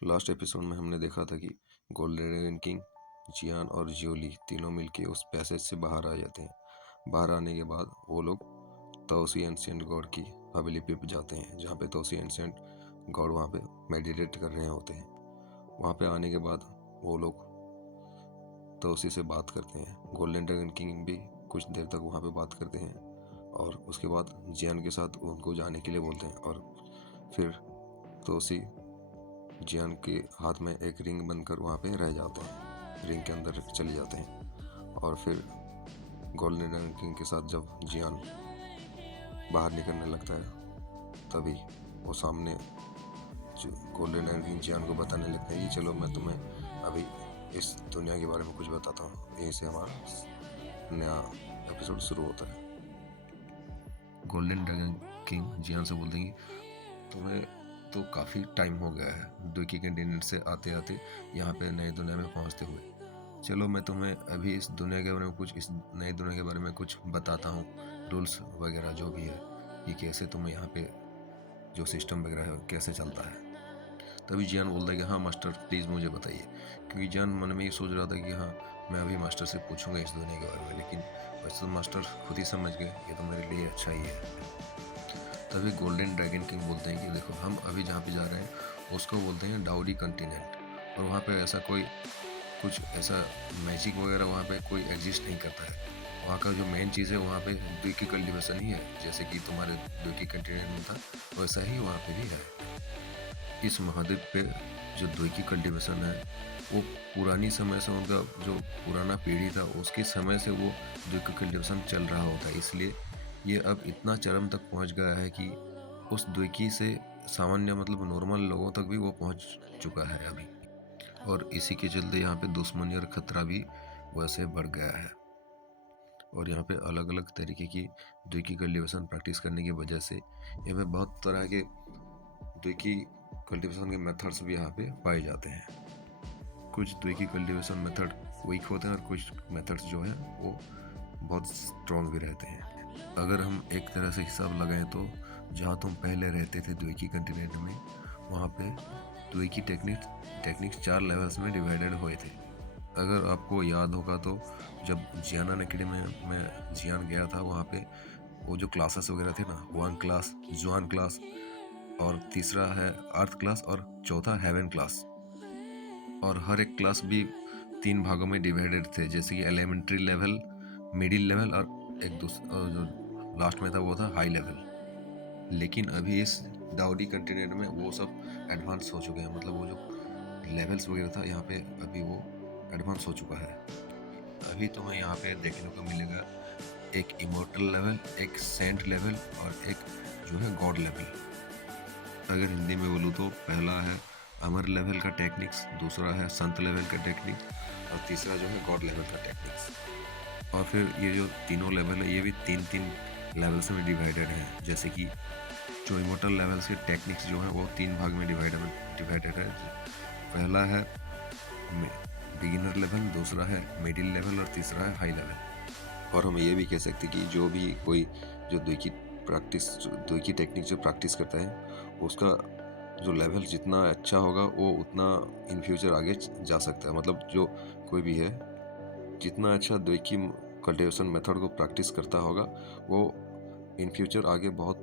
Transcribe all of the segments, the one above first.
Last episode में हमने देखा था कि गोल्डन ड्रैगन किंग, जियान और जियोली तीनों मिलके उस पैसेज से बाहर आ जाते हैं। बाहर आने के बाद वो लोग तोसी एंशिएंट गॉड की हवेली पे जाते हैं, जहाँ पे तोसी एंशिएंट गॉड वहाँ पे मेडिटेट कर रहे होते हैं। वहाँ पे आने के बाद वो लोग तोसी से बात करते हैं। गोल्डन ड्रैगन किंग भी कुछ देर तक वहाँ पे बात करते हैं और उसके बाद जियान के साथ उनको जाने के लिए बोलते हैं। और फिर तोसी जियान के हाथ में एक रिंग बनकर वहाँ पे रह जाते हैं, रिंग के अंदर चले जाते हैं। और फिर गोल्डन ड्रैगन किंग के साथ जब जियान बाहर निकलने लगता है, तभी वो सामने गोल्डन ड्रैगन किंग जियान को बताने लगते हैं कि चलो मैं तुम्हें अभी इस दुनिया के बारे में कुछ बताता हूँ। यहीं से हमारा नया एपिसोड शुरू होता है। गोल्डन ड्रैगन किंग जियान से बोलते हैं कि तुम्हें तो काफ़ी टाइम हो गया है द्वीकी कंटिनेंट से आते आते यहाँ पे नई दुनिया में पहुँचते हुए। चलो मैं तुम्हें अभी इस दुनिया के बारे में कुछ, इस नई दुनिया के बारे में कुछ बताता हूँ, रूल्स वगैरह जो भी है कि कैसे तुम्हें यहाँ पे जो सिस्टम वगैरह है कैसे चलता है। तभी जियान बोलता है कि हाँ मास्टर प्लीज़ मुझे बताइए, क्योंकि जियान मन में ये सोच रहा था कि हाँ मैं अभी मास्टर से पूछूंगा इस दुनिया के बारे में, लेकिन वैसे तो मास्टर खुद ही समझ गए ये तो मेरे लिए अच्छा ही है। तभी गोल्डन ड्रैगन किंग बोलते हैं कि देखो हम अभी जहाँ पे जा रहे हैं उसको बोलते हैं डाउडी कंटिनेंट, और वहाँ पे ऐसा कोई कुछ ऐसा मैजिक वगैरह वहाँ पे कोई एग्जिस्ट नहीं करता है। वहाँ का जो मेन चीज़ है वहाँ पे द्वीकी कल्टिवेशन ही है, जैसे कि तुम्हारे द्वीकी कंटिनेंट में था वैसा ही वहाँ पे भी है। इस महाद्वीप पे जो द्वीकी कल्टिवेशन है वो पुरानी समय से, उनका जो पुराना पीढ़ी था उसके समय से वो द्वीकी कल्टिवेशन चल रहा होता है। इसलिए ये अब इतना चरम तक पहुंच गया है कि उस द्वीकी से सामान्य मतलब नॉर्मल लोगों तक भी वो पहुंच चुका है अभी। और इसी के चलते यहाँ पे दुश्मनी और खतरा भी वैसे बढ़ गया है। और यहाँ पे अलग अलग तरीके की द्वीकी कल्टिवेशन प्रैक्टिस करने की वजह से यहाँ पे बहुत तरह के द्वीकी कल्टिवेशन के मेथड्स भी यहाँ पे पाए जाते हैं। कुछ द्वीकी कल्टिवेशन मेथड वीक होते हैं और कुछ मेथड्स जो है वो बहुत स्ट्रॉन्ग भी रहते हैं। अगर हम एक तरह से हिसाब लगाएं तो जहाँ तुम पहले रहते थे द्वीकी कंटिनेंट में, वहाँ पे द्वीकी टेक्निक्स 4 लेवल्स में डिवाइडेड हुए थे। अगर आपको याद होगा तो जब जियाना एकेडमी में जियान गया था, वहाँ पे वो जो क्लासेस वगैरह थे ना, वान क्लास, जुआन क्लास, और तीसरा है अर्थ क्लास, और चौथा हेवन क्लास। और हर एक क्लास भी 3 भागों में डिवाइडेड थे, जैसे कि एलिमेंट्री लेवल, मिडिल लेवल और एक जो लास्ट में था वो था हाई लेवल। लेकिन अभी इस डाउडी कंटिनेंट में वो सब एडवांस हो चुके हैं, मतलब वो जो लेवल्स वगैरह था यहाँ पे अभी वो एडवांस हो चुका है। अभी तुम्हें यहाँ पे देखने को मिलेगा एक इमोर्टल लेवल, एक सेंट लेवल और एक जो है गॉड लेवल। अगर हिंदी में बोलूँ तो पहला है अमर लेवल का टेक्निक्स, दूसरा है संत लेवल का टेक्निक्स और तीसरा जो है गॉड लेवल का टेक्निक्स। और फिर ये जो तीनों लेवल है ये भी 3-3 लेवल्स में डिवाइडेड है, जैसे कि जो इमोर्टल लेवल्स के टेक्निक्स जो है वो 3 भाग में डिवाइडेड है। पहला है बिगिनर लेवल, दूसरा है मिडिल लेवल और तीसरा है हाई लेवल। और हम ये भी कह सकते कि जो भी कोई जो द्वीकी टेक्निक जो प्रैक्टिस करता है उसका जो लेवल जितना अच्छा होगा वो उतना इन फ्यूचर आगे जा सकता है। मतलब जो कोई भी है जितना अच्छा द्वीकी कल्टिवेशन मेथड को प्रैक्टिस करता होगा वो इन फ्यूचर आगे बहुत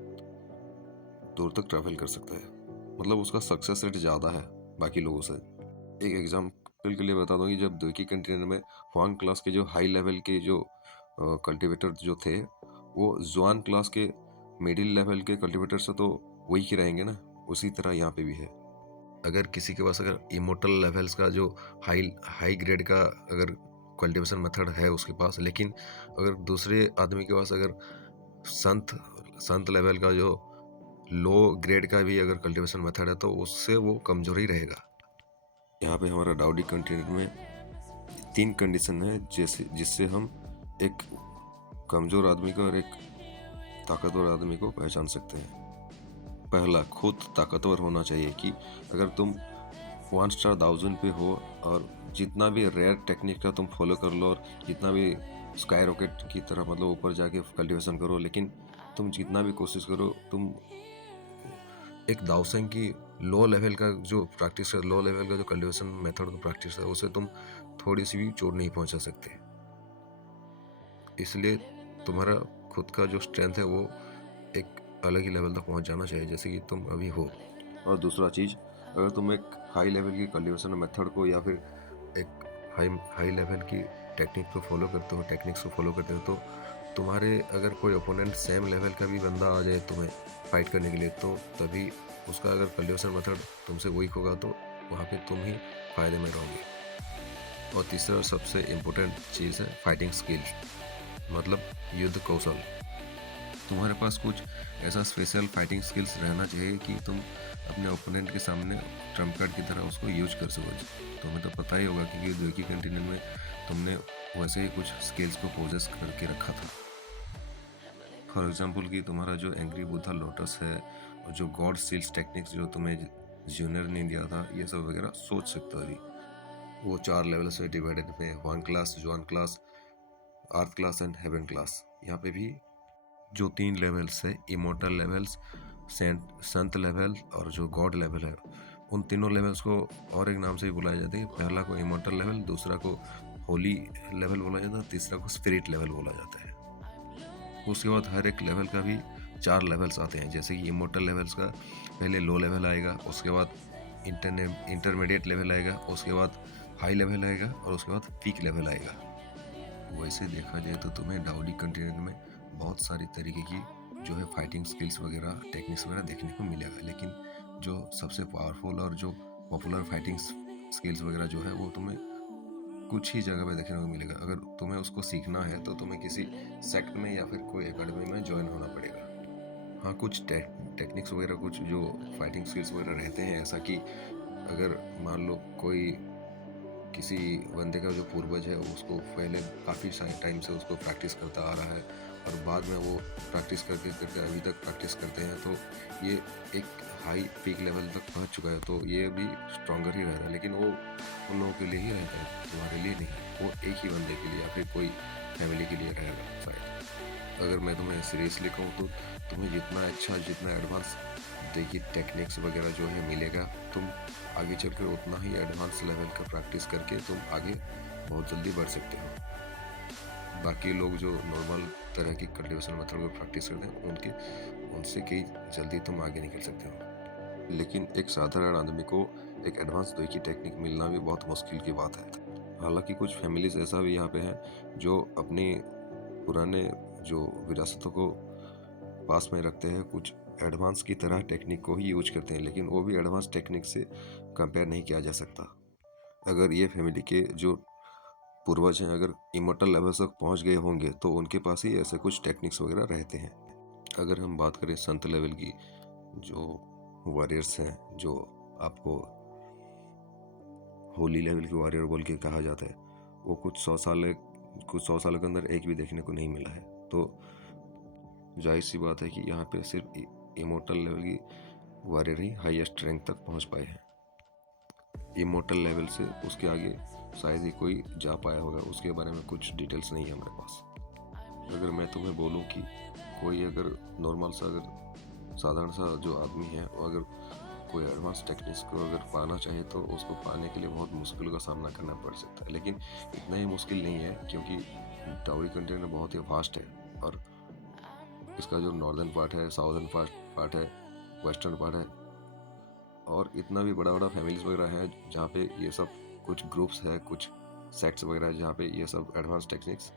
दूर तक ट्रैवल कर सकता है, मतलब उसका सक्सेस रेट ज़्यादा है बाकी लोगों से। एक एग्जाम्पल के लिए बता दूँ कि जब द्वीकी कंटिनेंट में हुआंग क्लास के जो हाई लेवल के जो कल्टिवेटर जो थे वो जुआन क्लास के मिडिल लेवल के कल्टिवेटर से तो वही ही रहेंगे ना, उसी तरह यहाँ पे भी है। अगर किसी के पास अगर इमोर्टल लेवल्स का जो हाई ग्रेड का अगर कल्टिवेशन मेथड है उसके पास, लेकिन अगर दूसरे आदमी के पास अगर संत लेवल का जो लो ग्रेड का भी अगर कल्टिवेशन मेथड है तो उससे वो कमजोर ही रहेगा। यहाँ पे हमारा डाउडी कंटिनेंट में 3 कंडीशन है जिससे हम एक कमजोर आदमी को और एक ताकतवर आदमी को पहचान सकते हैं। पहला, खुद ताकतवर होना चाहिए कि अगर तुम 1 स्टार 1000 पे हो और जितना भी रेयर टेक्निक का तुम फॉलो कर लो और जितना भी स्काई रॉकेट की तरह मतलब ऊपर जाके कल्टिवेशन करो, लेकिन तुम जितना भी कोशिश करो तुम एक दावसेंग की लो लेवल का जो प्रैक्टिस है, लो लेवल का जो कल्टीवेशन मेथड का प्रैक्टिस है, उसे तुम थोड़ी सी भी चोट नहीं पहुंचा सकते। इसलिए तुम्हारा खुद का जो स्ट्रेंथ है वो एक अलग ही लेवल तक पहुंच जाना चाहिए, जैसे कि तुम अभी हो। और दूसरा चीज़, अगर तुम एक हाई लेवल की कल्टीवेशन मेथड को या फिर एक हाई लेवल की टेक्निक्स को फॉलो करते हो, तो तुम्हारे अगर कोई ओपोनेंट सेम लेवल का भी बंदा आ जाए तुम्हें फाइट करने के लिए, तो तभी उसका अगर कल्टीवेशन मेथड तुमसे वीक होगा तो वहाँ पे तुम ही फायदे में रहोगे। और तीसरा और सबसे इम्पोर्टेंट चीज़ है फाइटिंग स्किल, मतलब युद्ध कौशल। तुम्हारे पास कुछ ऐसा स्पेशल फाइटिंग स्किल्स रहना चाहिए कि तुम अपने ओपोनेंट के सामने ट्रम्प कार्ड की तरह उसको यूज कर सको। तुम्हें तो पता ही होगा कि द्विकी कंटिनेंट में तुमने वैसे ही कुछ स्किल्स को पोजेस करके रखा था। फॉर एग्जाम्पल कि तुम्हारा जो एंग्री बुद्धा लोटस है, और जो गॉड सील्स टेक्निक्स जो तुम्हें जूनियर ने दिया था, ये सब वगैरह सोच सकते हो। अभी वो 4 लेवल्स में डिवाइडेड में, one class, John class, earth class and heaven class. यहाँ पे भी जो 3 लेवल्स है, इमोर्टल लेवल्स, संत लेवल और जो गॉड लेवल है, उन तीनों लेवल्स को और एक नाम से भी बुलाया जाता है। पहला को इमोर्टल लेवल, दूसरा को होली लेवल बोला जाता है, तीसरा को स्पिरिट लेवल बोला जाता है। उसके बाद हर एक लेवल का भी 4 लेवल्स आते हैं। जैसे कि इमोर्टल लेवल्स का पहले लो लेवल आएगा, उसके बाद इंटरमीडिएट लेवल आएगा, उसके बाद हाई लेवल आएगा और उसके बाद पीक लेवल आएगा। वैसे देखा जाए तो तुम्हें डाउडी कंटिनेंट में बहुत सारी तरीके की जो है फाइटिंग स्किल्स वगैरह, टेक्निक्स वगैरह देखने को मिलेगा, लेकिन जो सबसे पावरफुल और जो पॉपुलर फाइटिंग स्किल्स वगैरह जो है वो तुम्हें कुछ ही जगह पे देखने को मिलेगा। अगर तुम्हें उसको सीखना है तो तुम्हें किसी सेक्ट में या फिर कोई एकेडमी में ज्वाइन होना पड़ेगा। हाँ, कुछ टेक्निक्स वगैरह, कुछ जो फाइटिंग स्किल्स वगैरह रहते हैं, ऐसा कि अगर मान लो कोई किसी बंदे का जो पूर्वज है उसको पहले काफ़ी टाइम से उसको प्रैक्टिस करता आ रहा है और बाद में वो प्रैक्टिस करते करते अभी तक प्रैक्टिस करते हैं, तो ये एक हाई पीक लेवल तक पहुंच चुका है, तो ये भी स्ट्रॉन्गर ही रहता है। लेकिन वो उन लोगों के लिए ही रहता है, तुम्हारे लिए नहीं। वो एक ही बंदे के लिए या फिर कोई फैमिली के लिए रहेगा शायद। अगर मैं तुम्हें सीरियसली कहूँ तो तुम्हें जितना अच्छा, जितना एडवांस देखिए टेक्निक्स वगैरह जो है मिलेगा, तुम आगे चलकर उतना ही एडवांस लेवल का प्रैक्टिस करके तुम आगे बहुत जल्दी बढ़ सकते हो। बाकी लोग जो नॉर्मल तरह की कल्टीवेशन मेथड को प्रैक्टिस करते हैं, उनसे कई जल्दी तुम आगे निकल सकते हो। लेकिन एक साधारण आदमी को एक एडवांस द्विकी की टेक्निक मिलना भी बहुत मुश्किल की बात है। हालांकि कुछ फैमिलीज ऐसा भी यहाँ पे हैं जो अपनी पुराने जो विरासतों को पास में रखते हैं, कुछ एडवांस की तरह टेक्निक को ही यूज करते हैं, लेकिन वो भी एडवांस टेक्निक से कंपेयर नहीं किया जा सकता। अगर ये फैमिली के जो पूर्वज हैं अगर इमोर्टल लेवल तक पहुंच गए होंगे तो उनके पास ही ऐसे कुछ टेक्निक्स वगैरह रहते हैं। अगर हम बात करें संत लेवल की, जो वॉरियर्स हैं, जो आपको होली लेवल के वॉरियर बोल के कहा जाता है, वो कुछ 100 साल के अंदर एक भी देखने को नहीं मिला है। तो जाहिर सी बात है कि यहाँ पे सिर्फ इमोर्टल लेवल की वॉरियर ही हाईएस्ट रैंक तक पहुँच पाए हैं। इमोर्टल लेवल से उसके आगे शायद ही कोई जा पाया होगा, उसके बारे में कुछ डिटेल्स नहीं है हमारे पास। अगर मैं तुम्हें बोलूँ कि कोई अगर नॉर्मल सा, अगर साधारण सा जो आदमी है, अगर कोई एडवांस टेक्निक्स को अगर पाना चाहे तो उसको पाने के लिए बहुत मुश्किल का सामना करना पड़ सकता है। लेकिन इतना ही मुश्किल नहीं है, क्योंकि डाउडी कंटिनेंट बहुत ही वास्ट है और इसका जो नॉर्दर्न पार्ट है, साउदर्न पार्ट है, वेस्टर्न पार्ट है, और इतना भी बड़ा बड़ा फैमिलीज वगैरह है जहाँ पे ये सब कुछ ग्रुप्स है, कुछ सेक्ट्स वगैरह जहाँ पे ये सब एडवांस टेक्निक्स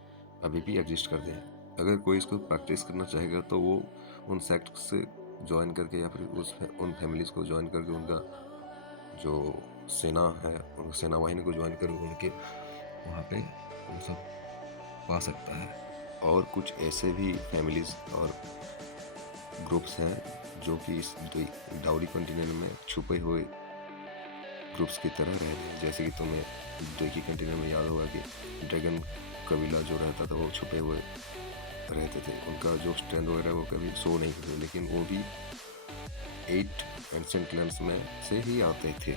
अभी भी एग्जिस्ट करते हैं। अगर कोई इसको प्रैक्टिस करना चाहेगा तो वो उन सेक्ट्स से ज्वाइन करके या फिर उन फैमिलीज को ज्वाइन करके, उनका जो सेना है, उन सेना वाहिनी को ज्वाइन करके उनके वहाँ पे वो सब पा सकता है। और कुछ ऐसे भी फैमिलीज और ग्रुप्स हैं जो कि इस डाउडी कंटिनेंट में छुपे हुए ग्रुप्स की तरह रह रहे हैं। जैसे कि तुम्हें द्विकी कंटिनेंट में याद होगा कि ड्रैगन कबीला जो रहता था वो छुपे हुए रहते थे, उनका जो स्ट्रेंथ वगैरह वो कभी शो नहीं करते, लेकिन वो भी 8 एंशिएंट क्लैंस में से ही आते थे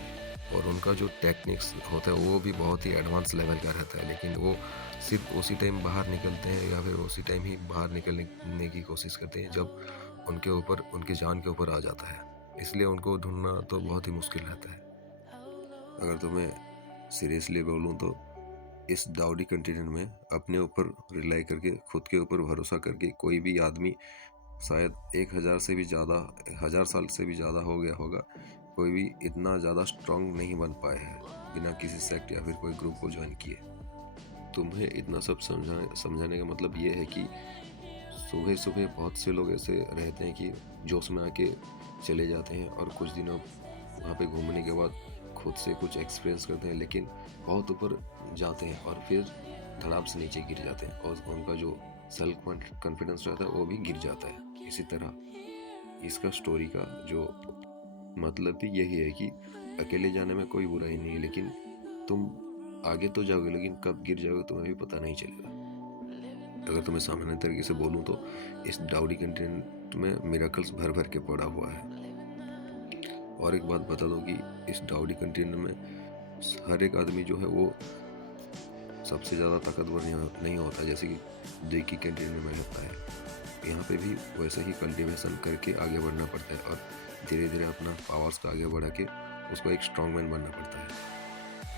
और उनका जो टेक्निक्स होता है वो भी बहुत ही एडवांस लेवल का रहता है। लेकिन वो सिर्फ उसी टाइम बाहर निकलते हैं या फिर उसी टाइम ही बाहर निकलने की कोशिश करते हैं जब उनके ऊपर, उनकी जान के ऊपर आ जाता है। इसलिए उनको ढूंढना तो बहुत ही मुश्किल रहता है। अगर तुम्हें सीरियसली बोलूँ तो इस दाऊदी कंटिनेंट में अपने ऊपर रिलाई करके, खुद के ऊपर भरोसा करके कोई भी आदमी शायद 1000 से भी ज़्यादा, 1000 साल से भी ज़्यादा हो गया होगा, कोई भी इतना ज़्यादा स्ट्रांग नहीं बन पाए हैं बिना किसी सेक्ट या फिर कोई ग्रुप को ज्वाइन किए। तुम्हें इतना सब समझाने का मतलब ये है कि सुबह सुबह बहुत से लोग ऐसे रहते हैं कि जोश में आके चले जाते हैं और कुछ दिनों वहाँ पे घूमने के बाद खुद से कुछ एक्सपीरियंस करते हैं, लेकिन बहुत ऊपर जाते हैं और फिर धड़ाम से नीचे गिर जाते हैं और उनका जो सेल्फ कॉन्फिडेंस रहता है वो भी गिर जाता है। इसी तरह इसका स्टोरी का जो मतलब भी यही है कि अकेले जाने में कोई बुराई नहीं है, लेकिन तुम आगे तो जाओगे लेकिन कब गिर जाओगे तुम्हें भी पता नहीं चलेगा। अगर तुम्हें सामान्य तरीके से बोलूँ तो इस दाऊदी कंटिनेंट में मिराकल्स भर भर के पड़ा हुआ है। और एक बात बता दूं कि इस दाऊदी कंटिनेंट में हर एक आदमी जो है वो सबसे ज़्यादा ताकतवर नहीं होता, जैसे कि देखी कंटिनेंट में होता है। यहाँ पे भी वैसे ही कल्टीवेशन करके आगे बढ़ना पड़ता है और धीरे धीरे अपना पावर्स का आगे बढ़ा के उसको एक स्ट्रॉन्ग मैन बनना पड़ता है।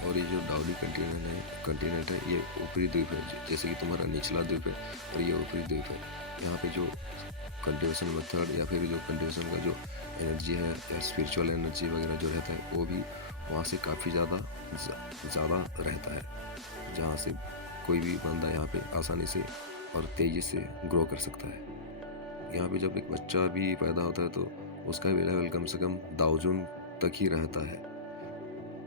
और ये जो दाऊदी कंटिनेंट है ये ऊपरी द्वीप है, जैसे कि तुम्हारा निचला द्वीप है और ये ऊपरी द्वीप है। यहाँ पे जो कल्टीवेशन मेथड या फिर जो कल्टीवेशन का जो एनर्जी है या स्पिरिचुअल एनर्जी वगैरह जो रहता है वो भी वहाँ से काफ़ी ज़्यादा रहता है, जहाँ से कोई भी बंदा यहाँ पे आसानी से और तेज़ी से ग्रो कर सकता है। यहाँ पे जब एक बच्चा भी पैदा होता है तो उसका भी लेवल कम से कम दाऊजून तक ही रहता है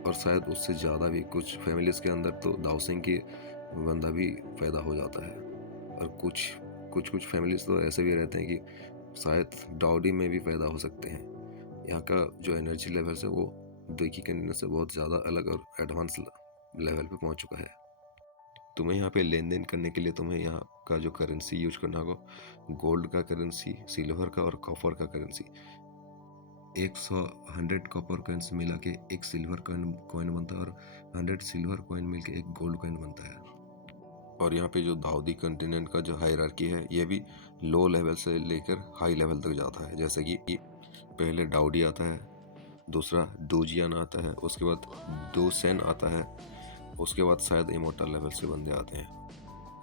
और शायद उससे ज़्यादा भी। कुछ फैमिलीज़ के अंदर तो दाऊसिंग की बंदा भी पैदा हो जाता है और कुछ फैमिलीज़ तो ऐसे भी रहते हैं कि शायद दाऊदी में भी पैदा हो सकते हैं। यहाँ का जो एनर्जी लेवल है वो देखी कंटिनेंट से बहुत ज़्यादा अलग और एडवांस लेवल पे पहुँच चुका है। तुम्हें यहाँ पे लेन देन करने के लिए तुम्हें यहाँ का जो करेंसी यूज करना होगा, गोल्ड का करेंसी, सिल्वर का और कॉपर का करेंसी। 100 कॉपर कॉइन्स मिला के एक सिल्वर कॉइन बनता है और 100 सिल्वर कॉइन मिल के एक गोल्ड कॉइन बनता है। और यहाँ पे जो दाऊदी कंटिनेंट का जो हायरार्की है ये भी लो लेवल से लेकर हाई लेवल तक जाता है। जैसे कि पहले दाऊदी आता है, दूसरा डोजियन आता है, उसके बाद डोसेन आता है, उसके बाद शायद इमोर्टल लेवल से बंदे आते हैं।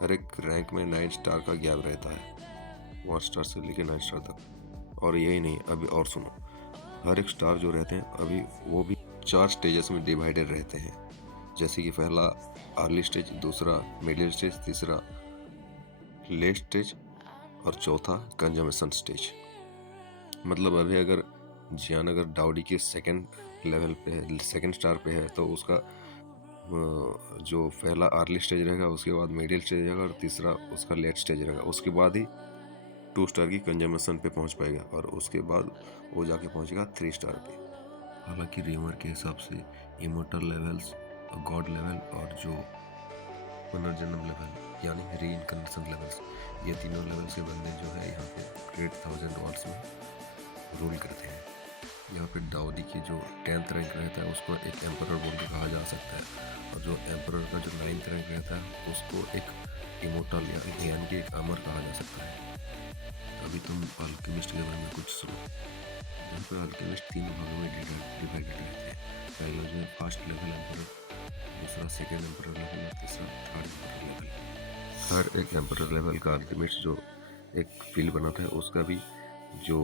हर एक रैंक में 9 स्टार का गैप रहता है, 1 स्टार से लेकर 9 स्टार तक। और यही नहीं, अभी और सुनो, हर एक स्टार जो रहते हैं अभी वो भी 4 स्टेजेस में डिवाइडेड रहते हैं। जैसे कि पहला अर्ली स्टेज, दूसरा मिडिल स्टेज, तीसरा लेट स्टेज और चौथा कंजम्पशन स्टेज। मतलब अभी अगर जियान अगर दाऊदी के सेकंड लेवल पे है, सेकंड स्टार पे है, तो उसका जो पहला अर्ली स्टेज रहेगा, उसके बाद मिडिल स्टेज रहेगा और तीसरा उसका लेट स्टेज रहेगा। उसके बाद ही 2 स्टार की कंजम्पशन पे पहुंच पाएगा और उसके बाद वो जाके पहुंचेगा 3 स्टार पे। हालांकि रीमर के हिसाब से इमोर्टल लेवल्स, गॉड लेवल और जो पुनर्जन्म लेवल यानी रीइंकार्नेशन लेवल्स, ये तीनों लेवल के बंदे जो है यहाँ पे ग्रेट 1000 वॉल्स में रूल करते हैं। यहाँ पे दाऊदी की जो 10th रैंक रहता है उसको एक एम्परर बोल के कहा जा सकता है और जो एम्परर का जो 9th रैंक रहता है उसको एक इमोर्टल यानी कि एक अमर कहा जा सकता है। अभी तुम अल्केमिस्ट लेवल में कुछ सुनो। यहाँ पर अल्केमिस्ट 3 भागों में डिवाइडेड रहते हैं। पहला जो है फर्स्ट लेवल एम्परर, दूसरा सेकेंड एम्परर लेवल और तीसरा थर्ड एम्परर लेवल। हर एक एम्परर लेवल का अल्केमिस्ट जो एक फील्ड बनाता है उसका भी जो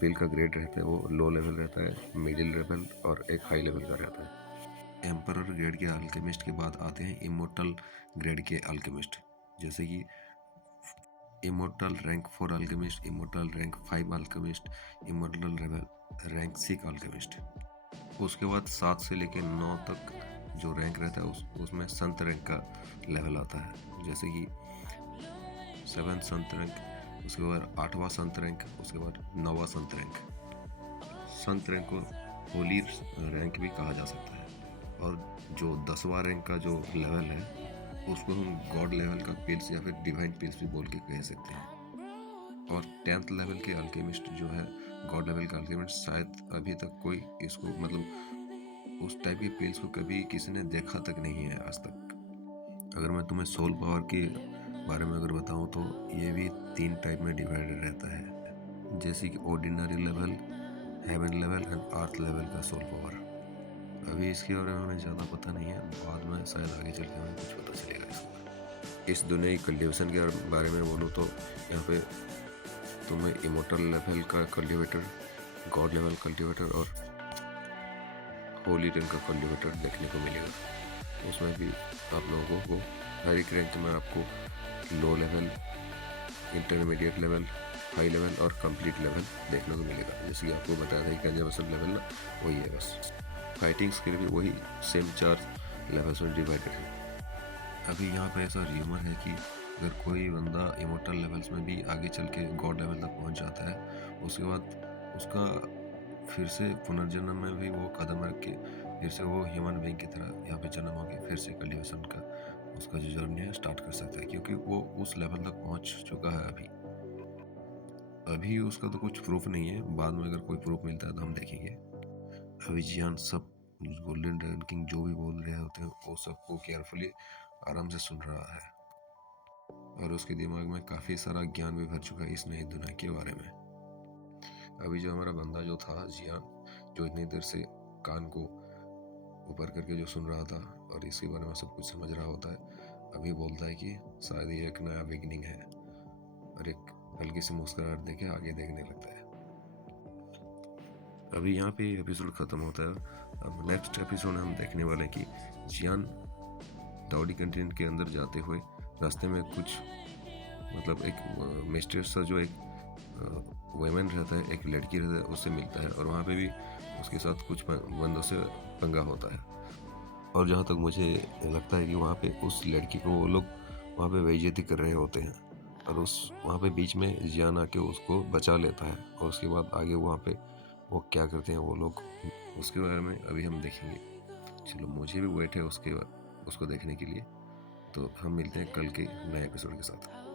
फील्ड का ग्रेड रहता है वो लो लेवल रहता है, मिडिल लेवल और एक हाई लेवल का रहता है। एम्परर ग्रेड के अल्केमिस्ट के बाद आते हैं इमोर्टल ग्रेड के अल्केमिस्ट, जैसे कि immortal rank 4 alchemist, immortal rank 5 alchemist, immortal rank 6 alchemist. उसके बाद 7 से लेकर 9 तक जो रैंक रहता है उसमें संत रैंक का लेवल आता है, जैसे कि 7 संत रैंक, उसके बाद 8वां संत रैंक, उसके बाद 9वां संत रैंक। संत रैंक को होली रैंक भी कहा जा सकता है। और जो 10वां रैंक का जो लेवल है उसको हम गॉड लेवल का पिल्स या फिर डिवाइन पिल्स भी बोल के कह सकते हैं। और 10th लेवल के अल्केमिस्ट जो है, गॉड लेवल का अल्केमिस्ट, शायद अभी तक कोई इसको मतलब उस टाइप के पिल्स को कभी किसी ने देखा तक नहीं है आज तक। अगर मैं तुम्हें सोल पावर के बारे में अगर बताऊं तो ये भी 3 टाइप में डिवाइडेड रहता है, जैसे कि ordinary level, heaven level and earth level का सोल पावर। अभी इसके बारे में हमें ज़्यादा पता नहीं है, बाद में शायद आगे चल के हमें कुछ पता चलेगा इसका। इस दुनिया की कल्टिवेशन के बारे में बोलूँ तो यहाँ पे तुम्हें इमोर्टल लेवल का कल्टिवेटर, गॉड लेवल कल्टिवेटर और होली रैंक का कल्टिवेटर देखने को मिलेगा। उसमें भी आप लोगों को हर एक रैंक में आपको low level, intermediate level, high level और कंप्लीट लेवल देखने को मिलेगा। जैसे कि आपको बताया था कि कंजर्वेशन लेवल ना वही है, बस फाइटिंग स्किल भी वही सेम 4 लेवल्स में डिवाइडेड है। अभी यहाँ पे ऐसा र्यूमर है कि अगर कोई बंदा इमोर्टल लेवल्स में भी आगे चल के गॉड लेवल तक पहुँच जाता है, उसके बाद उसका फिर से पुनर्जन्म में भी वो कदम रख के फिर से वो ह्यूमन बीइंग की तरह यहाँ पे जन्म होके फिर से कल्टिवेशन का उसका जो जर्नी है स्टार्ट कर सकता है, क्योंकि वो उस लेवल तक पहुँच चुका है। अभी उसका तो कुछ प्रूफ नहीं है, बाद में अगर कोई प्रूफ मिलता है तो हम देखेंगे। अभी जियान सब गोल्डन ड्रैगन किंग जो भी बोल रहे होते हैं वो सबको केयरफुली आराम से सुन रहा है, और उसके दिमाग में काफ़ी सारा ज्ञान भी भर चुका है इस नई दुनिया के बारे में। अभी जो हमारा बंदा जो था जियान, जो इतनी देर से कान को ऊपर करके जो सुन रहा था और इसके बारे में सब कुछ समझ रहा होता है, अभी बोलता है कि शायद ये एक नया बिगनिंग है, और एक हल्की सी मुस्कुराहट देके आगे देखने लगता है। अभी यहाँ पे एपिसोड ख़त्म होता है। अब नेक्स्ट एपिसोड हम देखने वाले हैं कि जियान दाउडी कंटिनेंट के अंदर जाते हुए रास्ते में कुछ मतलब एक मिस्ट्रियस सा जो एक वुमेन रहता है, एक लड़की रहता है, उससे मिलता है, और वहाँ पे भी उसके साथ कुछ बंदों से पंगा होता है। और जहाँ तक मुझे लगता है कि वहाँ पे उस लड़की को वो लोग वहाँ पे बेइज्जती कर रहे होते हैं, और उस वहाँ पे बीच में जियान आके उसको बचा लेता है, और उसके बाद आगे वहाँ पे वो क्या करते हैं वो लोग, उसके बारे में अभी हम देखेंगे। चलो, मुझे भी वेट है उसको देखने के लिए। तो हम मिलते हैं कल के नए एपिसोड के साथ।